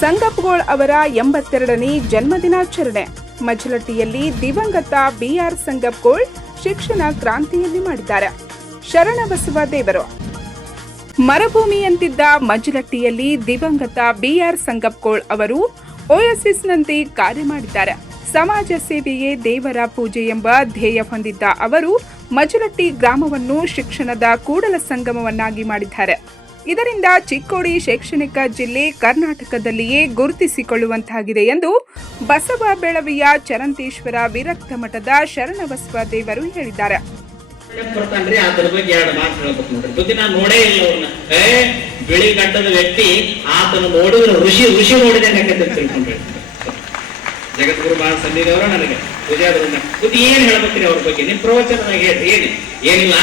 ಸಂಗಪ್ಪಗೋಳ್ ಅವರ 82ನೇ ಜನ್ಮದಿನಾಚರಣೆ. ಮಜಲಟ್ಟಿಯಲ್ಲಿ ದಿವಂಗತ ಬಿಆರ್ ಸಂಗಪ್ಪಗೋಳ್ ಶಿಕ್ಷಣ ಕ್ರಾಂತಿಯಲ್ಲಿ ಮಾಡಿದ್ದಾರೆ. ಶರಣಬಸವ ದೇವರು. ಮರುಭೂಮಿಯಂತಿದ್ದ ಮಜಲಟ್ಟಿಯಲ್ಲಿ ದಿವಂಗತ ಬಿಆರ್ ಸಂಗಪ್ಪಗೋಳ್ ಅವರು ಓಯಸಿಸ್ನಂತೆ ಕಾರ್ಯ ಮಾಡಿದ್ದಾರೆ. ಸಮಾಜ ಸೇವೆಯೇ ದೇವರ ಪೂಜೆ ಎಂಬ ಧ್ಯೇಯ ಹೊಂದಿದ್ದ ಅವರು ಮಜಲಟ್ಟಿ ಗ್ರಾಮವನ್ನು ಶಿಕ್ಷಣದ ಕೂಡಲ ಸಂಗಮವನ್ನಾಗಿ ಮಾಡಿದ್ದಾರೆ. ಇದರಿಂದ ಚಿಕ್ಕೋಡಿ ಶೈಕ್ಷಣಿಕ ಜಿಲ್ಲೆ ಕರ್ನಾಟಕದಲ್ಲಿಯೇ ಗುರುತಿಸಿಕೊಳ್ಳುವಂತಾಗಿದೆ ಎಂದು ಬಸವ ಬೆಳವಿಯ ಚರಂತೇಶ್ವರ ವಿರಕ್ತ ಮಠದ ಶರಣಬಸವ ದೇವರು ಹೇಳಿದ್ದಾರೆ. ಅದ್ರ ಬಗ್ಗೆ ಎರಡು ಮಾತು ಹೇಳ್ಬೇಕು ನೋಡ್ರಿ. ನಾನು ನೋಡೇ ಇಲ್ಲ ಅವ್ರನ್ನ. ಬಿಳಿ ಗಡ್ಡದ ವ್ಯಕ್ತಿ ಆತನ ನೋಡಿದ್ರೆ ಋಷಿ ನೋಡಿದಂಗೆ ತಿಳ್ಕೊಂಡ್ರಿ. ಜಗದ್ಗುರು ಬಹಳ ಸಂದಿದವರ ನನಗೆ ಪೂಜಾದ್ರನ್ನ ಏನ್ ಹೇಳ್ಬೇಕ್ರಿ ಅವ್ರ ಬಗ್ಗೆ ನಿಮ್ ಪ್ರವಚನದಾಗ ಹೇಳ್ರಿ. ಏನಿಲ್ಲ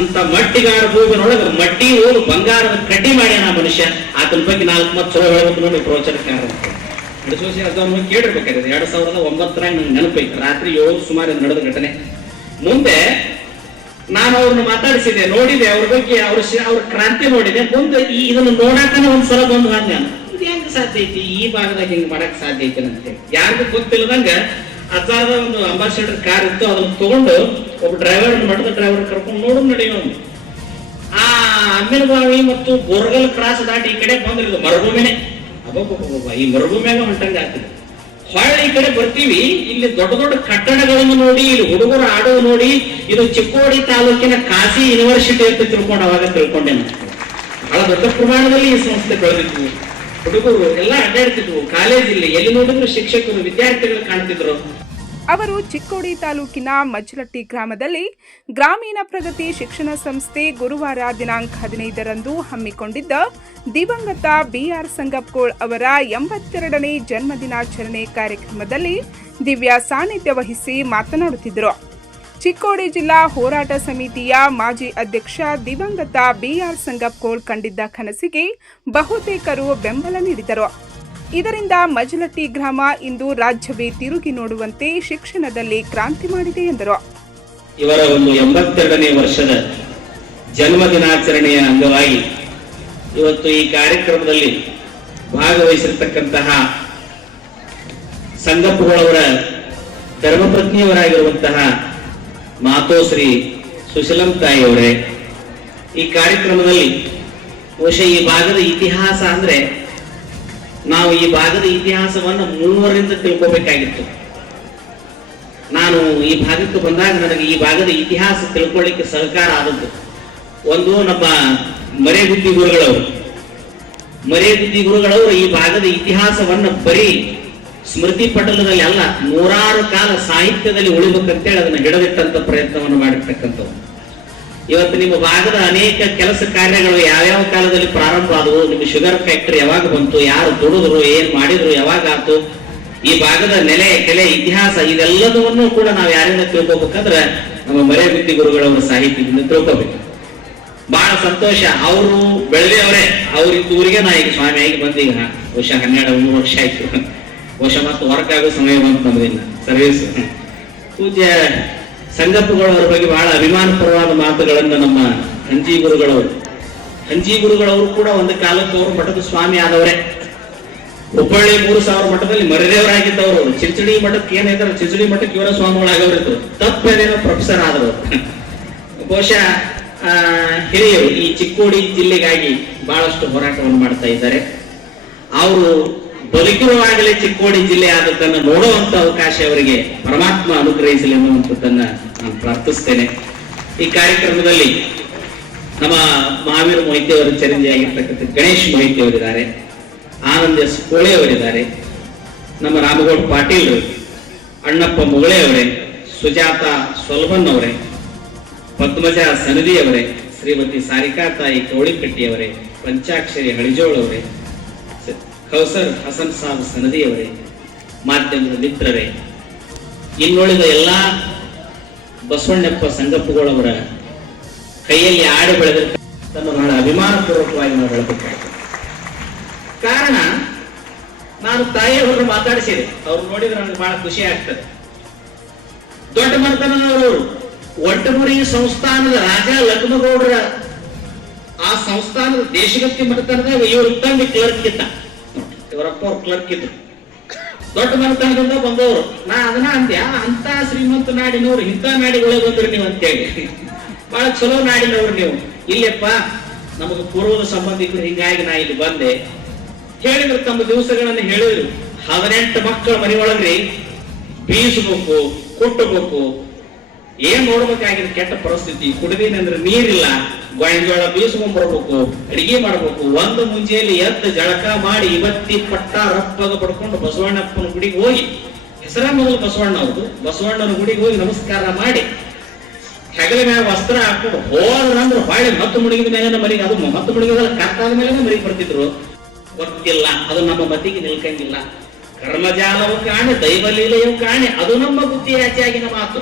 ಅಂತ ಮಟ್ಟಿಗಾರ ಭೂಮಿನೊಳಗ ಮಟ್ಟಿ ಓದು ಬಂಗಾರದ ಕಡ್ಡಿ ಮಾಡ್ಯಾನ ಮನುಷ್ಯ. ಆತನ ಬಗ್ಗೆ 4 ಮಾತು ಚಲೋ ಹೇಳ್ಬೇಕು ನೋಡಿ ಪ್ರವಚನಕಾರ ಹಿಡಿಸೋಸಿ ಅದನ್ನು ಕೇಳಿರ್ಬೇಕಾದ್ರೆ 2009 ನಂಗೆ ನೆನಪೈತೆ. ರಾತ್ರಿ 7 ಸುಮಾರು ನಡೆದ ಘಟನೆ. ಮುಂದೆ ನಾನು ಅವ್ರನ್ನ ಮಾತಾಡಿಸಿದೆ, ನೋಡಿದೆ ಅವ್ರ ಬಗ್ಗೆ, ಅವ್ರ ಕ್ರಾಂತಿ ನೋಡಿದೆ. ಮುಂದೆ ಇದನ್ನು ನೋಡಾಕನ ಒಂದ್ಸಲ ಬಂದು ನಾನು ಇದು ಹೆಂಗ್ ಸಾಧ್ಯ ಐತಿ, ಈ ಭಾಗದಾಗ ಹಿಂಗ್ ಮಾಡಕ್ ಸಾಧ್ಯ ಐತೆ ಅಂತೇಳಿ ಯಾರಿಗೂ ಗೊತ್ತಿಲ್ಲದಂಗ ಅಚಾರದ ಒಂದು ಅಂಬಾಸಿಡರ್ ಕಾರ್ ಇತ್ತು. ಅದನ್ನ ತಗೊಂಡು ಒಬ್ಬ ಡ್ರೈವರ್ ಮಠದ ಡ್ರೈವರ್ ಕರ್ಕೊಂಡು ನೋಡು ನಡೆಯೋನು. ಆ ಅಮ್ಮಿನಬಾವಿ ಮತ್ತು ಬೋರ್ಗಲ್ ಕ್ರಾಸ್ ದಾಟಿ ಈ ಕಡೆ ಬಂದಿರೋದು ಮರುಭೂಮಿನೇ. ಅಬ್ಬಬ್ಬ ಈ ಮರುಭೂಮಿಯಾಗ ಹೊಂಟಂಗ ಆಗ್ತದೆ. ಹೊಳ್ಳಿ ಈ ಕಡೆ ಬರ್ತೀವಿ, ಇಲ್ಲಿ ದೊಡ್ಡ ದೊಡ್ಡ ಕಟ್ಟಡಗಳನ್ನು ನೋಡಿ, ಇಲ್ಲಿ ಹುಡುಗರು ಆಡೋದು ನೋಡಿ, ಇದು ಚಿಕ್ಕೋಡಿ ತಾಲೂಕಿನ ಕಾಶಿ ಯೂನಿವರ್ಸಿಟಿ ಅಂತ ಅವಾಗ ತಿಳ್ಕೊಂಡೆ. ಬಹಳ ದೊಡ್ಡ ಪ್ರಮಾಣದಲ್ಲಿ ಈ ಸಂಸ್ಥೆ ಬೆಳೆದಿದ್ವು. ಹುಡುಗರು ಎಲ್ಲ ಅಡ್ಡಾಡ್ತಿದ್ವು. ಕಾಲೇಜ್ ಇಲ್ಲಿ ಎಲ್ಲಿ ನೋಡಿದ್ರು ಶಿಕ್ಷಕರು ವಿದ್ಯಾರ್ಥಿಗಳು ಕಾಣ್ತಿದ್ರು. ಅವರು ಚಿಕ್ಕೋಡಿ ತಾಲೂಕಿನ ಮಜಲಟ್ಟಿ ಗ್ರಾಮದಲ್ಲಿ ಗ್ರಾಮೀಣ ಪ್ರಗತಿ ಶಿಕ್ಷಣ ಸಂಸ್ಥೆ ಗುರುವಾರ ದಿನಾಂಕ 15ರಂದು ಹಮ್ಮಿಕೊಂಡಿದ್ದ ದಿವಂಗತ ಬಿಆರ್ ಸಂಗಪ್ಪಗೋಳ್ ಅವರ 82ನೇ ಜನ್ಮದಿನಾಚರಣೆ ಕಾರ್ಯಕ್ರಮದಲ್ಲಿ ದಿವ್ಯ ಸಾನ್ನಿಧ್ಯ ವಹಿಸಿ ಮಾತನಾಡುತ್ತಿದ್ದರು. ಚಿಕ್ಕೋಡಿ ಜಿಲ್ಲಾ ಹೋರಾಟ ಸಮಿತಿಯ ಮಾಜಿ ಅಧ್ಯಕ್ಷ ದಿವಂಗತ ಬಿಆರ್ ಸಂಗಪ್ಪಗೋಳ್ ಕಂಡಿದ್ದ ಕನಸಿಗೆ ಬಹುತೇಕರು ಬೆಂಬಲ ನೀಡಿದರು. ಇದರಿಂದ ಮಜಲಟ್ಟಿ ಗ್ರಾಮ ಇಂದು ರಾಜ್ಯವೇ ತಿರುಗಿ ನೋಡುವಂತೆ ಶಿಕ್ಷಣದಲ್ಲಿ ಕ್ರಾಂತಿ ಮಾಡಿದೆ ಎಂದರು. ಇವರ ಒಂದು 82ನೇ ವರ್ಷದ ಜನ್ಮದಿನಾಚರಣೆಯ ಅಂಗವಾಗಿ ಇವತ್ತು ಈ ಕಾರ್ಯಕ್ರಮದಲ್ಲಿ ಭಾಗವಹಿಸಿರ್ತಕ್ಕಂತಹ ಸಂಗಪ್ಪಗೋಳವರ ಧರ್ಮಪತ್ನಿಯವರಾಗಿರುವಂತಹ ಮಾತೋಶ್ರೀ ಸುಶೀಲಂ ತಾಯಿಯವರೇ, ಈ ಕಾರ್ಯಕ್ರಮದಲ್ಲಿ ಬಹುಶಃ ಈ ಭಾಗದ ಇತಿಹಾಸ ಅಂದ್ರೆ ನಾವು ಈ ಭಾಗದ ಇತಿಹಾಸವನ್ನು 3ರಿಂದ ತಿಳ್ಕೋಬೇಕಾಗಿತ್ತು. ನಾನು ಈ ಭಾಗಕ್ಕೆ ಬಂದಾಗ ನನಗೆ ಈ ಭಾಗದ ಇತಿಹಾಸ ತಿಳ್ಕೊಳ್ಳಿಕ್ಕೆ ಸಹಕಾರ ಆದದ್ದು ಒಂದು ನಮ್ಮ ಮರೇಗುದ್ದಿ ಗುರುಗಳವರು ಈ ಭಾಗದ ಇತಿಹಾಸವನ್ನು ಬರೀ ಸ್ಮೃತಿ ಪಟಲದಲ್ಲಿ ಅಲ್ಲ, 100 ಕಾಲ ಸಾಹಿತ್ಯದಲ್ಲಿ ಉಳಿಬೇಕಂತೇಳಿ ಅದನ್ನ ಹಿಡಿದಿಟ್ಟಂತ ಪ್ರಯತ್ನವನ್ನು ಮಾಡಿರ್ತಕ್ಕಂಥವ್ರು. ಇವತ್ತು ನಿಮ್ಮ ಭಾಗದ ಅನೇಕ ಕೆಲಸ ಕಾರ್ಯಗಳು ಯಾವ್ಯಾವ ಕಾಲದಲ್ಲಿ ಪ್ರಾರಂಭ ಆದವು, ನಿಮ್ಮ ಶುಗರ್ ಫ್ಯಾಕ್ಟರಿ ಯಾವಾಗ ಬಂತು, ಯಾರು ದುಡಿದ್ರು, ಏನ್ ಮಾಡಿದ್ರು, ಯಾವಾಗ ಆತು, ಈ ಭಾಗದ ನೆಲೆ ಕೆಲೆ ಇತಿಹಾಸ ಇದೆಲ್ಲದನ್ನು ಕೂಡ ನಾವು ಯಾರಿಂದ ತಿಳ್ಕೊಬೇಕಂದ್ರೆ ನಮ್ಮ ಮರೇಗುದ್ದಿ ಗುರುಗಳವರ ಸಾಹಿತ್ಯದಿಂದ ತಿಳ್ಕೊಬೇಕು. ಬಹಳ ಸಂತೋಷ. ಅವರು ಬೆಳೆದವರೇ, ಅವ್ರಿದ್ದ ಊರಿಗೆ ನಾ ಈಗ ಸ್ವಾಮಿಯಾಗಿ ಬಂದೀಗ ಬಹುಶಃ 12 ವರ್ಷ ಆಯ್ತು. ಬಹುಶಃ ಮತ್ತು ವರ್ಕ್ ಆಗೋ ಸಮಯ ಬಂತು ನಮ್ಮದಿಲ್ಲ ಸರ್ವಿಸ್. ಪೂಜ್ಯ ಸಂಗಪ್ಪಗೋಳವರ ಬಗ್ಗೆ ಬಹಳ ಅಭಿಮಾನಪರವಾದ ಮಾತುಗಳನ್ನು ನಮ್ಮ ಹಂಜಿ ಗುರುಗಳವರು ಕೂಡ ಒಂದು ಕಾಲಕ್ಕೆ ಅವರು ಮಠದ ಸ್ವಾಮಿ ಆದವರೇ. ಹುಬ್ಬಳ್ಳಿ 3000 ಮಠದಲ್ಲಿ ಮರಿದೇವರಾಗಿದ್ದವರು. ಅವರು ಚಿಂಚಡಿ ಮಠಕ್ಕೆ ಏನಿದ್ದಾರೆ, ಚಿಂಚಡಿ ಮಠಕ್ಕೆ ಇವರ ಸ್ವಾಮಿಗಳಾಗವರಿದ್ರು. ತಪ್ಪೇನೇನೋ ಪ್ರೊಫೆಸರ್ ಆದವರು. ಬಹುಶಃ ಹಿರಿಯರು ಈ ಚಿಕ್ಕೋಡಿ ಜಿಲ್ಲೆಗಾಗಿ ಬಹಳಷ್ಟು ಹೋರಾಟವನ್ನು ಮಾಡ್ತಾ ಇದ್ದಾರೆ. ಅವರು ಬದುಕಿರುವಾಗಲೇ ಚಿಕ್ಕೋಡಿ ಜಿಲ್ಲೆ ಆದದ್ದನ್ನು ನೋಡುವಂತ ಅವಕಾಶ ಅವರಿಗೆ ಪರಮಾತ್ಮ ಅನುಗ್ರಹಿಸಲಿ ಅನ್ನುವಂಥದ್ದನ್ನ ನಾನು ಪ್ರಾರ್ಥಿಸ್ತೇನೆ. ಈ ಕಾರ್ಯಕ್ರಮದಲ್ಲಿ ನಮ್ಮ ಮಹಾವೀರ ಮೊಹಿತೆ ಅವರ ಚಿರಂಜೀವಿಯಾಗಿರ್ತಕ್ಕಂಥ ಗಣೇಶ್ ಮೊಹಿತೆ ಅವರಿದ್ದಾರೆ, ಆನಂದ ಎಸ್ ಕೋಳೆ ಅವರಿದ್ದಾರೆ, ನಮ್ಮ ರಾಮಗೌಡ ಪಾಟೀಲ್, ಅಣ್ಣಪ್ಪ ಮುಗಳೆ ಅವರೇ, ಸುಜಾತ ಸೊಲ್ಬನ್ ಅವರೇ, ಪದ್ಮಜ ಸನದಿ ಅವರೇ, ಶ್ರೀಮತಿ ಸಾರಿಕಾ ತಾಯಿ ಕೌಳಿಕಟ್ಟಿ ಅವರೇ, ಪಂಚಾಕ್ಷರಿ ಹಳಿಜೋಳ್ ಅವರೇ, ಕೌಸರ್ ಹಸನ್ ಸಾಬ್ ಸನದಿ ಅವರೇ, ಮಾಧ್ಯಮದ ಮಿತ್ರರೇ, ಇನ್ನುಳಿದ ಎಲ್ಲಾ ಬಸವಣ್ಣಪ್ಪ ಸಂಗಪ್ಪಗೋಳವರ ಕೈಯಲ್ಲಿ ಆಡಿ ಬೆಳೆದಿರ್ತಕ್ಕಂಥ ಬಹಳ ಅಭಿಮಾನಪೂರ್ವಕವಾಗಿ ನಾವು ಹೇಳಬೇಕಾಗ್ತದೆ. ಕಾರಣ ನಾನು ತಾಯಿಯವರು ಮಾತಾಡಿಸಿದೆ, ಅವ್ರು ನೋಡಿದ್ರೆ ನನಗೆ ಬಹಳ ಖುಷಿ ಆಗ್ತದೆ. ದೊಡ್ಡ ಮನೆತನದವರು ಒಟ್ಟಮುರಿ ಸಂಸ್ಥಾನದ ರಾಜ ಲಕ್ಷ್ಮಗೌಡರ ಆ ಸಂಸ್ಥಾನದ ದೇಶಗತಿ ಮನೆತನದಾಗ ಇವರು ತಂದೆ ಕ್ಲರ್ಕ್ ಇದ್ದ. ಇವರಪ್ಪ ಅವ್ರ ಕ್ಲರ್ಕ್ ಇದ್ರು, ದೊಡ್ಡ ಮನೆತನದಿಂದ ಬಂದವರು. ನಾ ಅದನ್ನ ಅಂದ್ಯ, ಅಂತ ಶ್ರೀಮಂತ ನಾಡಿನವ್ರು ಇಂಥ ನಾಡಿಗಳೇ ಬಂದ್ರಿ ನೀವು ಅಂತೇಳಿ. ಬಹಳ ಚಲೋ ನಾಡಿನವ್ರು ನೀವು. ಇಲ್ಲಪ್ಪ ನಮಗೆ ಪೂರ್ವದ ಸಂಬಂಧಿಕರು, ಹೀಗಾಗಿ ನಾ ಇಲ್ಲಿ ಬಂದೆ ಹೇಳಿದ್ರು. ತಮ್ಮ ದಿವಸಗಳನ್ನು ಹೇಳಿದ್ರು. 18 ಮಕ್ಕಳ ಮನೆಯೊಳಗ್ರಿ ಬೀಸಬೇಕು, ಕುಟ್ಟಬೇಕು, ಏನ್ ನೋಡ್ಬೇಕಾಗಿರೋ ಕೆಟ್ಟ ಪರಿಸ್ಥಿತಿ. ಕುಡಿದೀನಿ ಅಂದ್ರೆ ನೀರಿಲ್ಲ, ಗೋಂಜಾಳ ಬೀಸ್ಕೊಂಡ್ ಬರ್ಬೇಕು, ಅಡಿಗೆ ಮಾಡ್ಬೇಕು. ಒಂದು ಮುಂಜೆಯಲ್ಲಿ ಎದ್ದು ಜಳಕ ಮಾಡಿ ಇವತ್ತಿ ಪಟ್ಟ ರಪ್ಪಗ ಪಡ್ಕೊಂಡು ಬಸವಣ್ಣಪ್ಪನ ಗುಡಿಗೆ ಹೋಗಿ, ಹೆಸರ ಮೊದಲು ಬಸವಣ್ಣ ಅವ್ರದ್ದು, ಬಸವಣ್ಣನ ಗುಡಿಗೆ ಹೋಗಿ ನಮಸ್ಕಾರ ಮಾಡಿ ಹೆಗಲ ಮೇಲೆ ವಸ್ತ್ರ ಹಾಕೊಂಡು ಹೋದ್ರಂದ್ರೆ ಹೊಳ್ಳಿ ಮತ್ತು ಮುಳುಗಿದ ಮೇಲೆ ಮರಿಗೆ, ಅದು ಮತ್ತು ಮುಳುಗಿದ ಕರ್ತಾದ ಮೇಲೆ ಮರಿಗೆ ಬರ್ತಿದ್ರು. ಗೊತ್ತಿಲ್ಲ, ಅದು ನಮ್ಮ ಮತಿಗೆ ನಿಲ್ಕಂಗಿಲ್ಲ. ಕರ್ಮಜಾಲವು ಕಾಣೆ, ದೈವಲೀಲೆಯು ಕಾಣೆ, ಅದು ನಮ್ಮ ಬುದ್ಧಿ ಆಚೆಯಾಗಿನ ಮಾತು.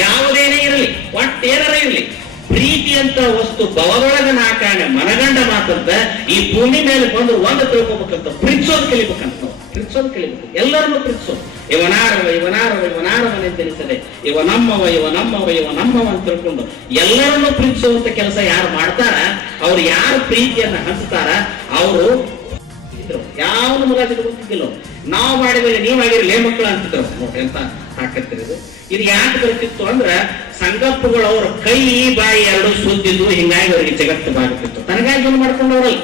ಯಾವುದೇನೇ ಇರಲಿ, ಒಟ್ಟೇನಾರ ಇರಲಿ, ಪ್ರೀತಿ ಅಂತ ವಸ್ತು ಬವದೊಳಗ ನಾ ಕಾಣೆ, ಮನಗಂಡ ಮಾತಂತ ಈ ಭೂಮಿ ಮೇಲೆ ಬಂದು ಒಂದು ತಿಳ್ಕೊಬೇಕಂತ ಪ್ರೀತಿಸೋದು ಕಲಿಬೇಕಂತ. ಪ್ರೀತಿಸೋದು ಕಲಿಬೇಕು, ಎಲ್ಲರನ್ನು ಪ್ರೀತಿಸೋದು. ಇವನಾರವ ಇವನಾರವ ಇವನಾರವನೆ ತಿಳಿಸದೆ, ಇವ ನಮ್ಮವ ಇವ ನಮ್ಮವ ಇವ ನಮ್ಮವ ಅಂತ ತಿಳ್ಕೊಂಡು ಎಲ್ಲರನ್ನು ಪ್ರೀತಿಸುವಂತ ಕೆಲಸ ಯಾರು ಮಾಡ್ತಾರ, ಅವ್ರು ಯಾರು ಪ್ರೀತಿಯನ್ನ ಹಂಚ್ತಾರ, ಅವರು ಯಾವ ಮುಲಾಜಿಗೆ ಗೊತ್ತಿದ್ದಿಲ್ಲ. ನಾವು ಮಾಡಿದ್ರೆ ನೀವಾಗಿರಲಿ ಮಕ್ಕಳು ಅಂತಿದ್ರು. ಎಂತ ತಾಕತ್ತಿರೋದು. ಇದು ಯಾಕೆ ಬರ್ತಿತ್ತು ಅಂದ್ರ ಸಂಗಪ್ಪಗಳು ಅವ್ರ ಕೈ ಬಾಯಿ ಎರಡು ಸುದ್ದಿದ್ದು, ಹಿಂಗಾಗಿ ಅವರಿಗೆ ಜಗತ್ತು ಬಾಗುತ್ತಿತ್ತು. ತನಗಾಗಿ ಏನು ಮಾಡ್ಕೊಂಡವ್ರಲ್ಲ.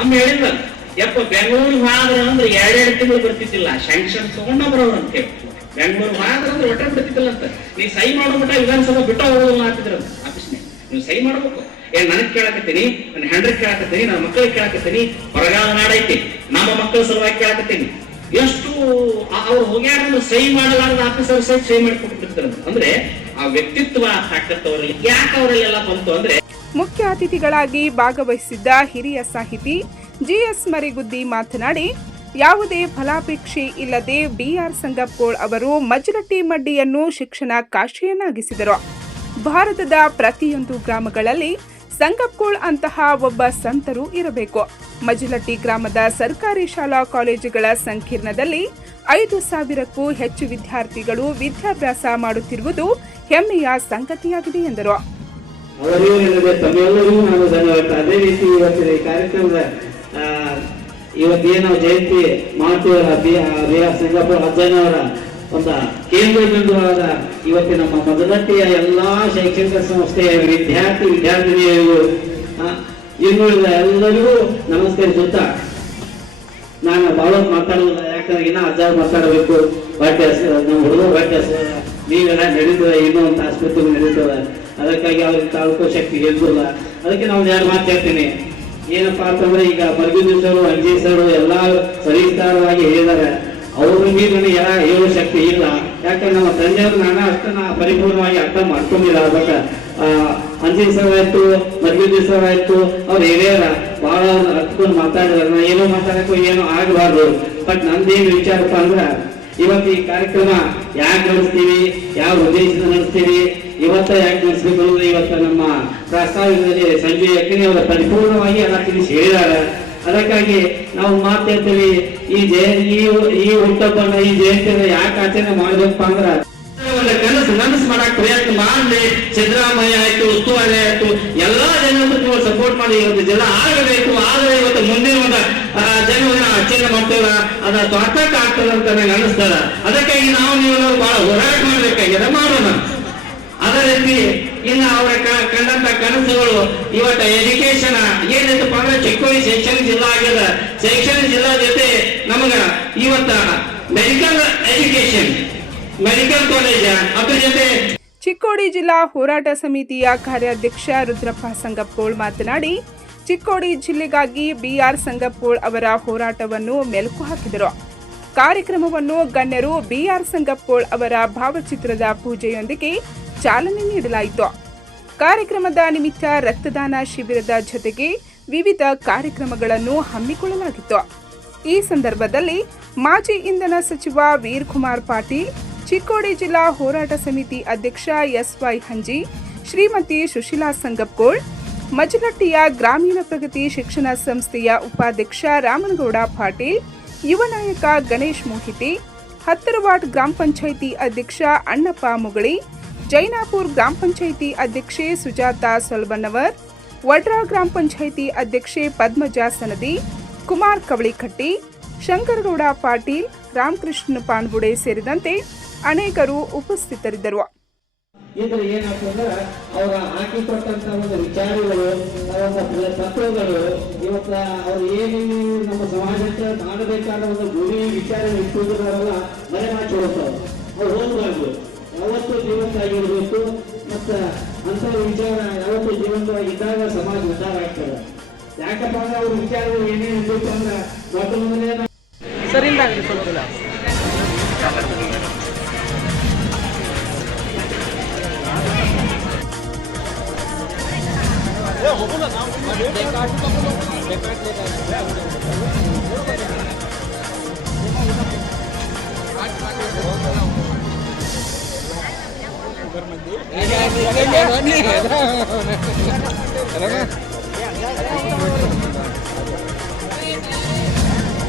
ಅಮ್ಮ ಹೇಳಿದ್ವಲ್ಲ, ಯಪ್ಪ ಬೆಂಗಳೂರಿಗೆ ಹೋದ್ರ ಅಂದ್ರೆ 2 ತಿಂಗಳು ಬರ್ತಿದ್ದಿಲ್ಲ, ಶಾಂಕ್ಷನ್ ತಗೊಂಡ ಬರೋರು ಅಂತ ಹೇಳಿ. ಬೆಂಗಳೂರಿಗೆ ಹೋದ್ರ ಅಂದ್ರೆ ಒಟ್ಟ ಬಿಡ್ತಿದ್ದಿಲ್ಲ ಅಂತ. ನೀ ಸಹಿ ಮಾಡೋಬಿಟ್ಟ ವಿಧಾನಸಭೆ ಬಿಟ್ಟು ಹೋಗೋದಿಲ್ಲ ಅಂತಿದ್ರು ಆಫೀಸ್ನೇ. ನೀವು ಸಹಿ ಮಾಡ್ಬೇಕು. ಏನ್ ನನಗ್ ಕೇಳಕತ್ತೀನಿ, ನನ್ನ ಹೆಂಡ್ರಿಗೆ ಕೇಳಕತ್ತೀನಿ, ನನ್ನ ಮಕ್ಕಳಿಗೆ ಕೇಳಕತ್ತೀನಿ, ಹೊರಗಾಲ ನಾಡೈತಿ, ನಮ್ಮ ಮಕ್ಕಳ ಸಲುವಾಗಿ ಕೇಳಕತ್ತೀನಿ. ಎಷ್ಟು ಅವ್ರು ಹೋಗ್ಯಾರ ಸಹಿ ಮಾಡಲಾರದ ಆಫೀಸರ್ ಸಹಿ ಮಾಡಿಕೊಟ್ಟಿರ್ತಾರೆ. ಅಂದ್ರೆ ಆ ವ್ಯಕ್ತಿತ್ವ ತಾಕತ್ತವರಲ್ಲಿ ಯಾಕೆ ಅವರಲ್ಲೆಲ್ಲ ಬಂತು ಅಂದ್ರೆ. ಮುಖ್ಯ ಅತಿಥಿಗಳಾಗಿ ಭಾಗವಹಿಸಿದ್ದ ಹಿರಿಯ ಸಾಹಿತಿ ಜಿಎಸ್ ಮರಿಗುದ್ದಿ ಮಾತನಾಡಿ, ಯಾವುದೇ ಫಲಾಪೇಕ್ಷೆ ಇಲ್ಲದೆ ಬಿಆರ್ ಸಂಗಪ್ಪಗೋಳ್ ಅವರು ಮಜ್ಲಟ್ಟಿ ಮಡ್ಡಿಯನ್ನು ಶಿಕ್ಷಣ ಕಾಶಿಯನ್ನಾಗಿಸಿದರು. ಭಾರತದ ಪ್ರತಿಯೊಂದು ಗ್ರಾಮಗಳಲ್ಲಿ ಸಂಗಪ್ಪಗೋಳ್ ಅಂತಹ ಒಬ್ಬ ಸಂತರು ಇರಬೇಕು. ಮಜ್ಲಟ್ಟಿ ಗ್ರಾಮದ ಸರ್ಕಾರಿ ಶಾಲಾ ಕಾಲೇಜುಗಳ ಸಂಕೀರ್ಣದಲ್ಲಿ 5,000ಕ್ಕೂ ಹೆಚ್ಚು ವಿದ್ಯಾರ್ಥಿಗಳು ವಿದ್ಯಾಭ್ಯಾಸ ಮಾಡುತ್ತಿರುವುದು ಹೆಮ್ಮೆಯ ಸಂಗತಿಯಾಗಿದೆ ಎಂದರು. ತಮ್ಮೆಲ್ಲರಿಗೂ ನಾನು ಧನ್ಯವಾದ. ಅದೇ ರೀತಿ ಇವತ್ತಿನ ಈ ಕಾರ್ಯಕ್ರಮದ ಇವತ್ತೇನು ಜಯಂತಿ ಮಾಡ್ತೀವಲ್ಲ, ಬಿಆರ್ ಸಂಗಪ್ಪಗೋಳ್ ಅಜ್ಜನವರ ಒಂದು ಕೇಂದ್ರ ಬಿಂದುವಾದ ಇವತ್ತಿನ ನಮ್ಮ ಮಜ್ಲಟ್ಟಿಯ ಎಲ್ಲಾ ಶೈಕ್ಷಣಿಕ ಸಂಸ್ಥೆಯ ವಿದ್ಯಾರ್ಥಿನಿಯರಿಗೂ ಇನ್ನುಳಿದ ಎಲ್ಲರಿಗೂ ನಮಸ್ಕರಿಸುತ್ತಾ, ನಾನು ಬಹಳ ಮಾತಾಡೋದಿಲ್ಲ. ಯಾಕಂದ್ರೆ ಇನ್ನ ಅಜ್ಜ ಮಾತಾಡಬೇಕು. ನಮ್ಮ ಹುಡುಗರು ನೀವೆಲ್ಲ ನಡೀತದೆ, ಇನ್ನೂ ಒಂದು ಆಸ್ಪತ್ರೆ ನಡೀತದೆ. ಅದಕ್ಕಾಗಿ ಅವ್ರಿಗೆ ತಾಳ್ಕೋ ಶಕ್ತಿ ಗೆದ್ದಿಲ್ಲ. ಅದಕ್ಕೆ ನಾವು 2 ಮಾತು ಹೇಳ್ತೀನಿ. ಏನಪ್ಪಾ ಅಂತಂದ್ರೆ, ಈಗ ಮರಗುದ್ದಿ ಸರ್, ಅಂಜಿ ಸರ್ ಎಲ್ಲಾ ಸವಿಸ್ತಾರವಾಗಿ ಹೇಳಿದ್ದಾರೆ. ಅವ್ರ ಮೇಲೆ ಹೇಳೋ ಶಕ್ತಿ ಇಲ್ಲ. ಯಾಕಂದ್ರೆ ನಮ್ಮ ತಂದೆಯವರು ನಾನು ಅಷ್ಟನ್ನ ಪರಿಪೂರ್ಣವಾಗಿ ಅರ್ಥ ಮಾಡ್ಕೊಂಡಿಲ್ಲ. ಬಟ್ ಅಂಜಿ ಸರ್ ಆಯ್ತು, ಮರಗುದ್ದಿ ಸರ್ ಆಯ್ತು, ಅವ್ರು ಹಿರಿಯರ ಬಹಳ ಹತ್ಕೊಂಡು ಮಾತಾಡಿದಾರೆ. ನಾ ಏನೋ ಮಾತಾಡಕ್ಕೂ ಏನೋ ಆಗಬಾರ್ದು. ಬಟ್ ನಂದೇನು ವಿಚಾರಪ್ಪ ಅಂದ್ರೆ, ಇವತ್ತು ಈ ಕಾರ್ಯಕ್ರಮ ಯಾಕೆ ನಡೆಸ್ತೀವಿ, ಯಾವ ಉದ್ದೇಶದಿಂದ ನಡೆಸ್ತೀವಿ, ಇವತ್ತ ಯಾಕೆ ನಡೆಸ್ಬೇಕು ಅನ್ನೋದು ಇವತ್ತು ನಮ್ಮ ಪ್ರಾಸ್ತಾವಿಕದಲ್ಲಿ ಸಂಜಯ್ ಅಕ್ಕಿನಿ ಅವರ ಪರಿಪೂರ್ಣವಾಗಿ ಎಲ್ಲ ತಿಳಿಸಿ ಹೇಳಿದ್ದಾರೆ. ಅದಕ್ಕಾಗಿ ನಾವು ಮಾತಾಡ್ತೀವಿ. ಈ ಹುಟ್ಟುಹಬ್ಬನ, ಈ ಜಯಂತಿಯನ್ನು ಯಾಕೆ ಆಚರಣೆ ಮಾಡ್ಬೇಕಪ್ಪ ಅಂದ್ರ, ನನಸು ಮಾಡಕ್ ಪ್ರಯತ್ನ ಮಾಡಿ ಸಿದ್ದರಾಮಯ್ಯ ಆಯ್ತು, ಉಸ್ತುವಾರಿ ಆಯ್ತು, ಎಲ್ಲಾ ಜನರು ಸಪೋರ್ಟ್ ಮಾಡಿ ಇವತ್ತು ಜಿಲ್ಲಾ ಆಗಬೇಕು. ಆದ್ರೆ ಇವತ್ತು ಮುಂದಿನ ಒಂದು ಜನವನ್ನ ಆಚರಣೆ ಮಾಡ್ತೇವ, ಅದ ಸ್ವಾರ್ಥಕ್ಕೆ ಆಗ್ತದ ಅಂತ ನನಗೆ ಅನಿಸ್ತದ. ಅದಕ್ಕಾಗಿ ನಾವು ನೀವೆಲ್ಲರೂ ಬಹಳ ಹೋರಾಟ ಮಾಡ್ಬೇಕಾಗಿದೆ, ಮಾಡೋಣ. ಅದೇ ರೀತಿ ಇನ್ನು ಅವರ ಕಂಡಂತ ಕನಸುಗಳು ಇವತ್ತು ಎಜುಕೇಶನ್ ಏನೈತಪ್ಪ ಅಂದ್ರೆ, ಚಿಕ್ಕೋಡಿ ಶೈಕ್ಷಣಿಕ ಜಿಲ್ಲಾ ಆಗ್ಯದ. ಶೈಕ್ಷಣಿಕ ಜಿಲ್ಲಾ ಜೊತೆ ನಮಗ ಇವತ್ತ ಮೆಡಿಕಲ್ ಎಜುಕೇಶನ್, ಮೆಡಿಕಲ್ ಕಾಲೇಜ್ ಅದ್ರ ಜೊತೆ. ಚಿಕ್ಕೋಡಿ ಜಿಲ್ಲಾ ಹೋರಾಟ ಸಮಿತಿಯ ಕಾರ್ಯಾಧ್ಯಕ್ಷ ರುದ್ರಪ್ಪ ಸಂಗಪ್ಪಗೋಳ್ ಮಾತನಾಡಿ, ಚಿಕ್ಕೋಡಿ ಜಿಲ್ಲೆಗಾಗಿ ಬಿಆರ್ ಸಂಗಪ್ಪಗೋಳ್ ಅವರ ಹೋರಾಟವನ್ನು ಮೆಲುಕು ಹಾಕಿದರು. ಕಾರ್ಯಕ್ರಮವನ್ನು ಗಣ್ಯರು ಬಿಆರ್ ಸಂಗಪ್ಪಗೋಳ್ ಅವರ ಭಾವಚಿತ್ರದ ಪೂಜೆಯೊಂದಿಗೆ ಚಾಲನೆ ನೀಡಲಾಯಿತು. ಕಾರ್ಯಕ್ರಮದ ನಿಮಿತ್ತ ರಕ್ತದಾನ ಶಿಬಿರದ ಜೊತೆಗೆ ವಿವಿಧ ಕಾರ್ಯಕ್ರಮಗಳನ್ನು ಹಮ್ಮಿಕೊಳ್ಳಲಾಗಿತ್ತು. ಈ ಸಂದರ್ಭದಲ್ಲಿ ಮಾಜಿ ಇಂಧನ ಸಚಿವ ವೀರಕುಮಾರ್ ಪಾಟೀಲ್, ಚಿಕ್ಕೋಡಿ ಜಿಲ್ಲಾ ಹೋರಾಟ ಸಮಿತಿ ಅಧ್ಯಕ್ಷ ಎಸ್ವೈ ಹಂಜಿ, ಶ್ರೀಮತಿ ಸುಶೀಲಾ ಸಂಗಪ್ಪಗೋಳ್, ಮಜ್ಲಟ್ಟಿಯ ಗ್ರಾಮೀಣ ಪ್ರಗತಿ ಶಿಕ್ಷಣ ಸಂಸ್ಥೆಯ ಉಪಾಧ್ಯಕ್ಷ ರಾಮನಗೌಡ ಪಾಟೀಲ್, ಯುವ ನಾಯಕ ಗಣೇಶ್ ಮೋಹಿತಿ, ಹತ್ತರವಾಡ್ ಗ್ರಾಮ ಪಂಚಾಯಿತಿ ಅಧ್ಯಕ್ಷ ಅಣ್ಣಪ್ಪ ಮುಗಳಿ, ಜೈನಾಪುರ್ ಗ್ರಾಮ ಪಂಚಾಯಿತಿ ಅಧ್ಯಕ್ಷೆ ಸುಜಾತಾ ಸೊಲ್ಬನ್ನವರ್, ವಡ್ರಾ ಗ್ರಾಮ ಪಂಚಾಯಿತಿ ಅಧ್ಯಕ್ಷೆ ಪದ್ಮಜಾ ಸನದಿ, ಕುಮಾರ್ ಕವಳಿಕಟ್ಟಿ, ಶಂಕರಗೌಡ ಪಾಟೀಲ್, ರಾಮಕೃಷ್ಣ ಪಾಣ್ಬುಡೆ ಸೇರಿದಂತೆ ಅನೇಕರು ಉಪಸ್ಥಿತರಿದ್ದರು. ಇದ್ರ ಏನಾಗ್ತಂದ್ರೆ ಅವರ ಹಾಕಿಕೊಟ್ಟಂತ ಒಂದು ವಿಚಾರಗಳು, ಒಂದು ತತ್ವಗಳು ಇವತ್ತ ಅವ್ರು ಏನೇನು ನಮ್ಮ ಸಮಾಜಕ್ಕೆ ಮಾಡಬೇಕಾದ ಒಂದು ಗುರಿ ವಿಚಾರ ಇಟ್ಟುವುದರಲ್ಲ ಮನೆ ಮಾಡಿಕೊಡ್ತಾವ. ಅವ್ರು ಹೋಗಬಾರ್ದು, ಯಾವತ್ತೂ ಜೀವಂತವಾಗಿರ್ಬೇಕು. ಮತ್ತು ಅಂಥ ವಿಚಾರ ಯಾವತ್ತೂ ಜೀವಂತವಾಗಿದ್ದಾಗ ಸಮಾಜ ಉದ್ಧಾರ ಆಗ್ತದೆ. ಯಾಕಪ್ಪ ಅಂದ್ರೆ ಅವ್ರ ವಿಚಾರಗಳು ಏನೇನು ಇರ್ಬೇಕು ಅಂದ್ರೆ ಮೊದಲನೇ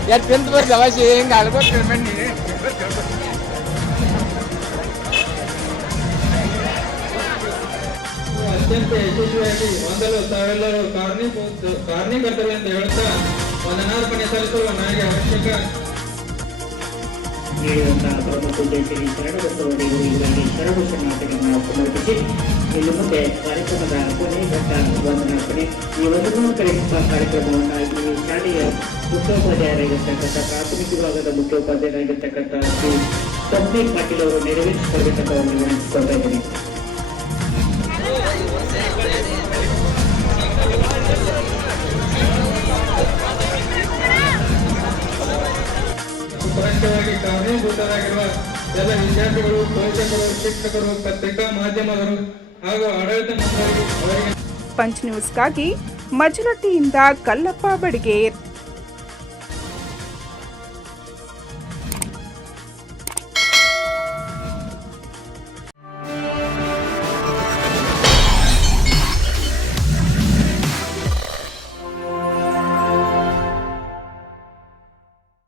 यार पेंट पर दवाई ಹಿಂಗೆ ಆಲ್ಕೋಟ್ ಬನ್ನಿ. ಅತ್ಯಂತ ಯಶಸ್ವಿಯಾಗಿ ಹೊಂದಲು ತಾವೆಲ್ಲರೂ ಕಾರಣೀಕರ್ತರು ಎಂದು ಹೇಳುತ್ತಾ ವಂದನಾರ್ಪಣೆ ಸಲ್ಲಿಸುವ ನನಗೆ ಅವಶ್ಯಕ ನೀಡುವಂತಹ ಪ್ರಮುಖ ಉದ್ದೇಶಕ್ಕೆ ಶರಣಬಸವದೇವರು ಇವರಿಗೆ ಶರಣು ಶರಣಾರ್ಥಿಗಳನ್ನು ಸಮರ್ಪಿಸಿ ಇನ್ನು ಮುಂದೆ ಕಾರ್ಯಕ್ರಮದ ಕೊನೆ ಘಟ್ಟ ವಂದನಾರ್ಪಣೆ. ಈ ಕಾರ್ಯಕ್ರಮವನ್ನು ಈ ಶಾಲೆಯ ಮುಖ್ಯೋಪಾಧ್ಯಾಯರಾಗಿರ್ತಕ್ಕಂಥ ಪ್ರಾಥಮಿಕ ವಿಭಾಗದ ಮುಖ್ಯೋಪಾಧ್ಯಾಯರಾಗಿರ್ತಕ್ಕಂಥ ಶ್ರೀ ಸ್ವಪ್ನಿಲ್ ಪಾಟೀಲ್ ಅವರು ನೆರವೇರಿಸಿಕೊಳ್ಬೇಕಂತ ಒಂದು ವಿನಂತಿಸ್ಕೊಳ್ತಾ ಇದ್ದೀನಿ. ಪರೋಕ್ಷವಾಗಿ ಕಾರಣೀಭೂತರಾಗಿರುವ ಎಲ್ಲ ವಿದ್ಯಾರ್ಥಿಗಳು, ಪೋಷಕರು, ಶಿಕ್ಷಕರು, ಪತ್ರಿಕಾ ಮಾಧ್ಯಮದರು ಹಾಗೂ ಆಡಳಿತ ಮಂಡಳಿ ಅವರಿಗೆ ಪಂಚ್ ನ್ಯೂಸ್ಗಾಗಿ ಮಜಲಟ್ಟಿಯಿಂದ ಕಲ್ಲಪ್ಪ ಬಡಿಗೇರ್.